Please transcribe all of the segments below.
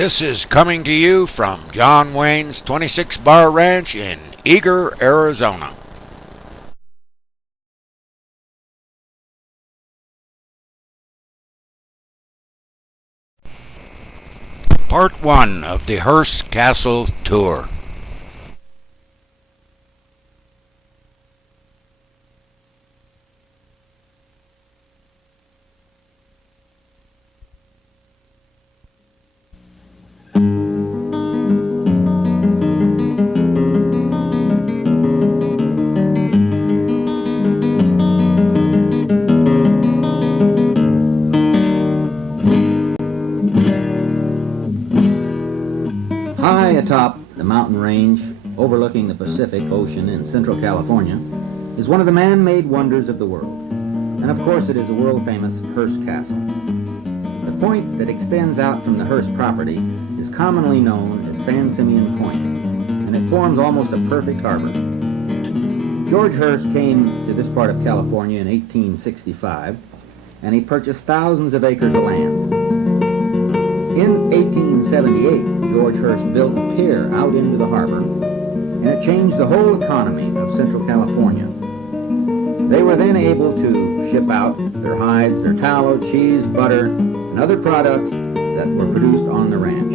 This is coming to you from John Wayne's 26 Bar Ranch in Eager, Arizona. Part 1 of the Hearst Castle Tour. High atop the mountain range overlooking the Pacific Ocean in Central California is one of the man-made wonders of the world. And of course it is the world-famous Hearst Castle. The point that extends out from the Hearst property is commonly known as San Simeon Point, and it forms almost a perfect harbor. George Hearst came to this part of California in 1865, and he purchased thousands of acres of land. In 1878, George Hearst built a pier out into the harbor, and it changed the whole economy of Central California. They were then able to ship out their hides, their tallow, cheese, butter, and other products that were produced on the ranch.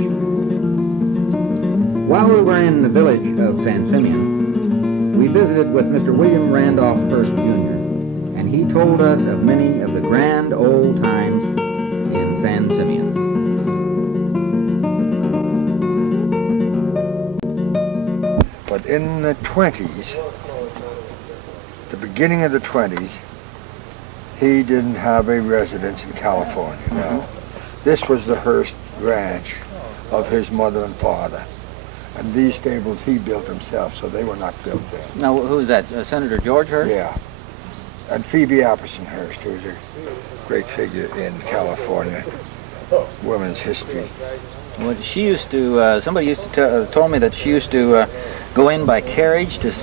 While we were in the village of San Simeon, we visited with Mr. William Randolph Hearst, Jr., and he told us of many of the grand old times in San Simeon. But in the 20s, the beginning of the 20s, he didn't have a residence in California. No. This was the Hearst ranch of his mother and father. And these stables he built himself, so they were not built there. Now, who is that? Senator George Hearst? Yeah. And Phoebe Apperson Hearst, who was a great figure in California women's history. Well, she used to, somebody used to told me that she used to go in by carriage to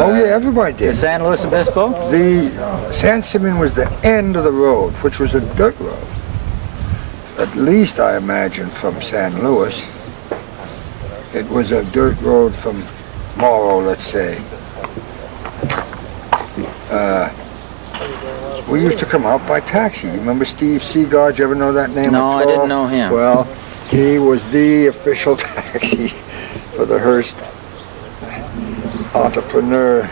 oh yeah, everybody did. To San Luis Obispo? The San Simeon was the end of the road, which was a dirt road. At least I imagine from San Luis. It was a dirt road from Morrow, let's say. We used to come out by taxi. You remember Steve Seagard? You ever know that name? No, I didn't know him. Well, he was the official taxi for the Hearst entrepreneur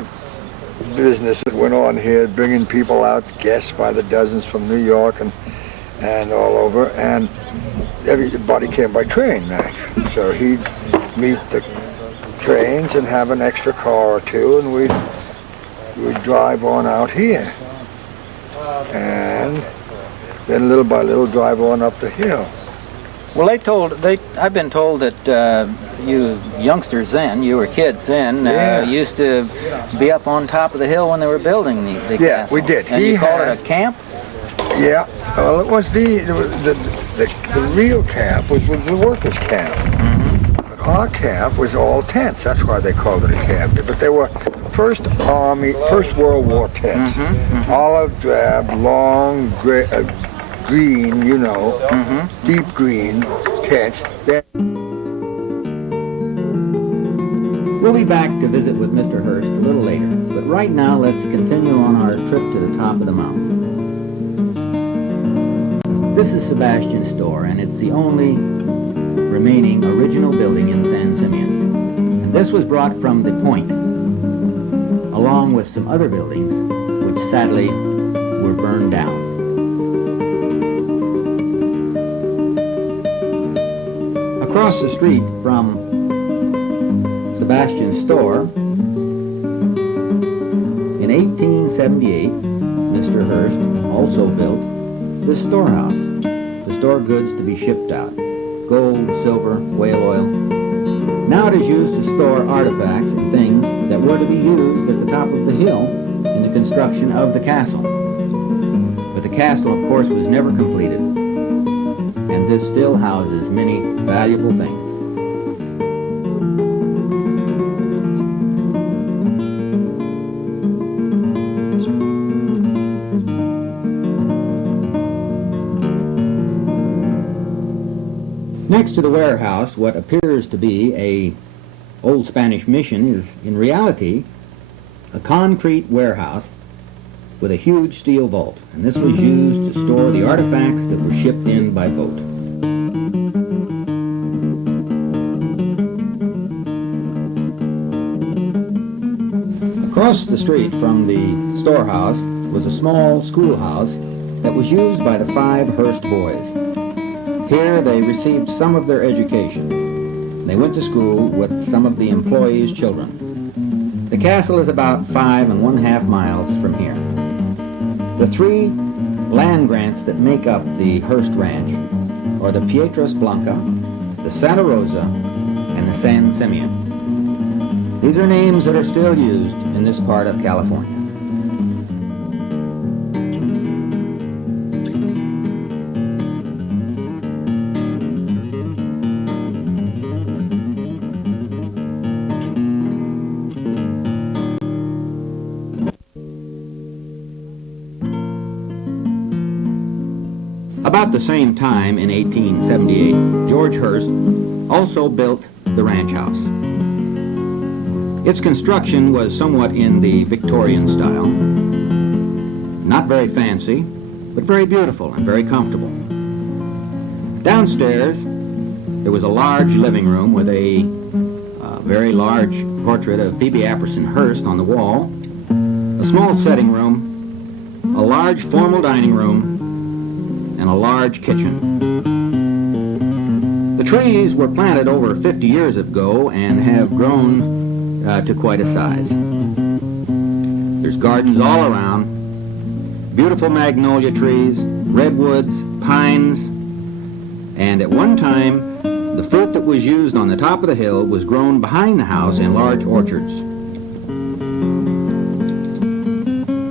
business that went on here, bringing people out, guests by the dozens from New York and all over, and everybody came by train, naturally. So he'd meet the trains and have an extra car or two, and we'd drive on out here. And then little by little drive on up the hill. Well, I've been told that you youngsters then, you were kids then, used to be up on top of the hill when they were building the castle. Yeah, we did. And you called it a camp? Yeah. Well, it was the real camp was the workers' camp. Mm-hmm. But our camp was all tents. That's why they called it a camp. But they were First World War tents. Mm-hmm, mm-hmm. Olive drab, long, green, you know, deep green tents. We'll be back to visit with Mr. Hearst a little later, but right now let's continue on our trip to the top of the mountain. This is Sebastian's store, and it's the only remaining original building in San Simeon. And this was brought from the Point, along with some other buildings, which sadly were burned down. Across the street from Sebastian's store, in 1878, Mr. Hearst also built this storehouse to store goods to be shipped out: gold, silver, whale oil. Now it is used to store artifacts and things that were to be used at the top of the hill in the construction of the castle. But the castle, of course, was never completed, and this still houses many valuable things. Next to the warehouse, what appears to be a old Spanish mission is in reality a concrete warehouse with a huge steel vault, and this was used to store the artifacts that were shipped in by boat. Across the street from the storehouse was a small schoolhouse that was used by the 5 Hearst boys. Here they received some of their education. They went to school with some of the employees' children. The castle is about 5½ miles from here. The 3 land grants that make up the Hearst Ranch are the Piedras Blanca, the Santa Rosa, and the San Simeon. These are names that are still used in this part of California. About the same time, in 1878, George Hearst also built the ranch house. Its construction was somewhat in the Victorian style, not very fancy, but very beautiful and very comfortable. Downstairs, there was a large living room with a very large portrait of Phoebe Apperson Hearst on the wall, a small setting room, a large formal dining room, and a large kitchen. The trees were planted over 50 years ago and have grown to quite a size. There's gardens all around, beautiful magnolia trees, redwoods, pines, and at one time the fruit that was used on the top of the hill was grown behind the house in large orchards.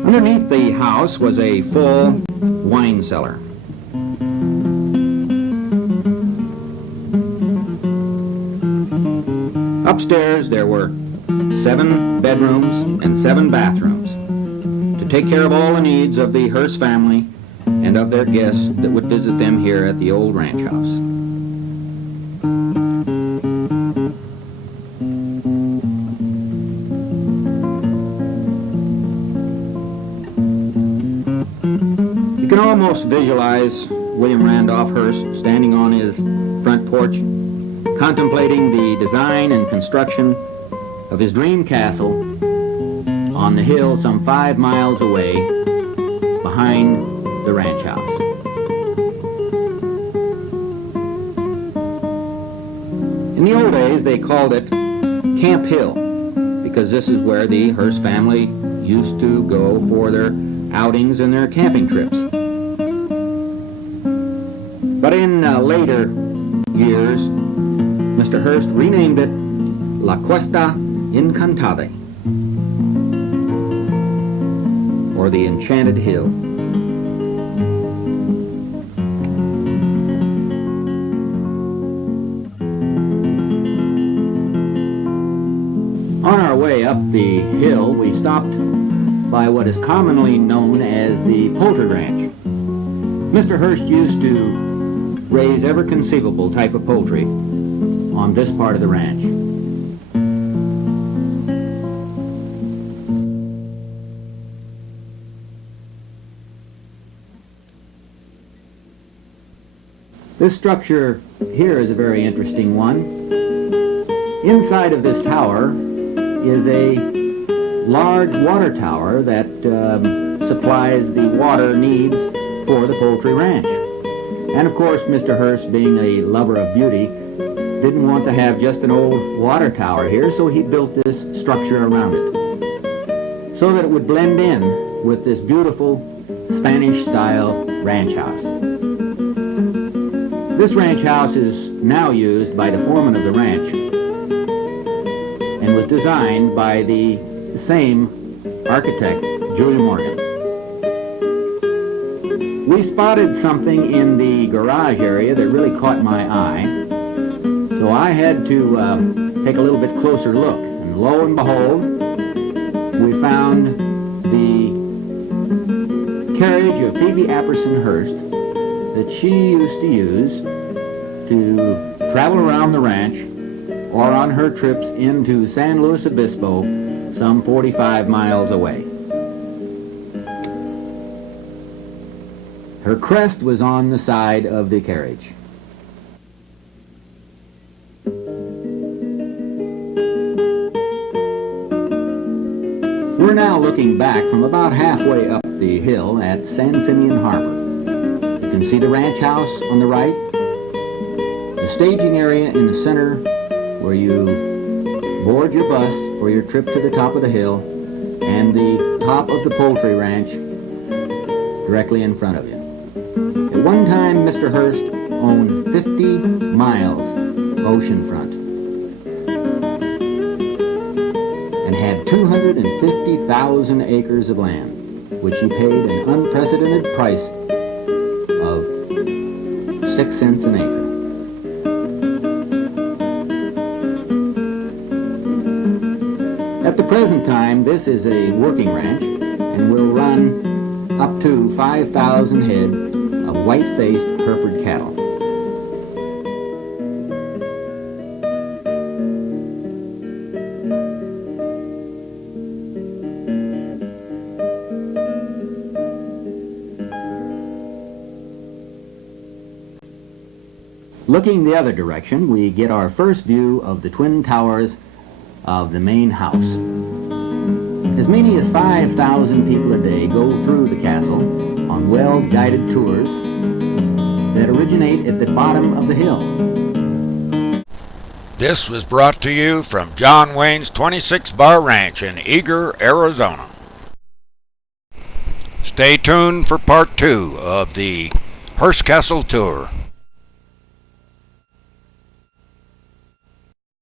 Underneath the house was a full wine cellar. Upstairs there were 7 bedrooms and 7 bathrooms to take care of all the needs of the Hearst family and of their guests that would visit them here at the old ranch house. You can almost visualize William Randolph Hearst standing on his front porch, contemplating the design and construction of his dream castle on the hill some 5 miles away behind the ranch house. In the old days, they called it Camp Hill because this is where the Hearst family used to go for their outings and their camping trips. But in later years, Mr. Hearst renamed it La Cuesta Encantada, or the Enchanted Hill. On our way up the hill, we stopped by what is commonly known as the poultry ranch. Mr. Hearst used to raise every conceivable type of poultry on this part of the ranch. This structure here is a very interesting one. Inside of this tower is a large water tower that supplies the water needs for the poultry ranch. And of course, Mr. Hearst, being a lover of beauty, didn't want to have just an old water tower here, so he built this structure around it so that it would blend in with this beautiful Spanish-style ranch house. This ranch house is now used by the foreman of the ranch and was designed by the same architect, Julia Morgan. We spotted something in the garage area that really caught my eye, so I had to take a little bit closer look. And lo and behold, we found the carriage of Phoebe Apperson Hearst that she used to use to travel around the ranch or on her trips into San Luis Obispo, some 45 miles away. Her crest was on the side of the carriage. We're now looking back from about halfway up the hill at San Simeon Harbor. You can see the ranch house on the right, the staging area in the center where you board your bus for your trip to the top of the hill, and the top of the poultry ranch directly in front of you. At one time, Mr. Hearst owned 50 miles oceanfront and had 250,000 acres of land, which he paid an unprecedented price of 6 cents an acre. At the present time, this is a working ranch and will run up to 5,000 head of white-faced Hereford cattle. Looking the other direction, we get our first view of the twin towers of the main house. As many as 5,000 people a day go through the castle on well-guided tours that originate at the bottom of the hill. This was brought to you from John Wayne's 26 Bar Ranch in Eager, Arizona. Stay tuned for part 2 of the Hearst Castle Tour.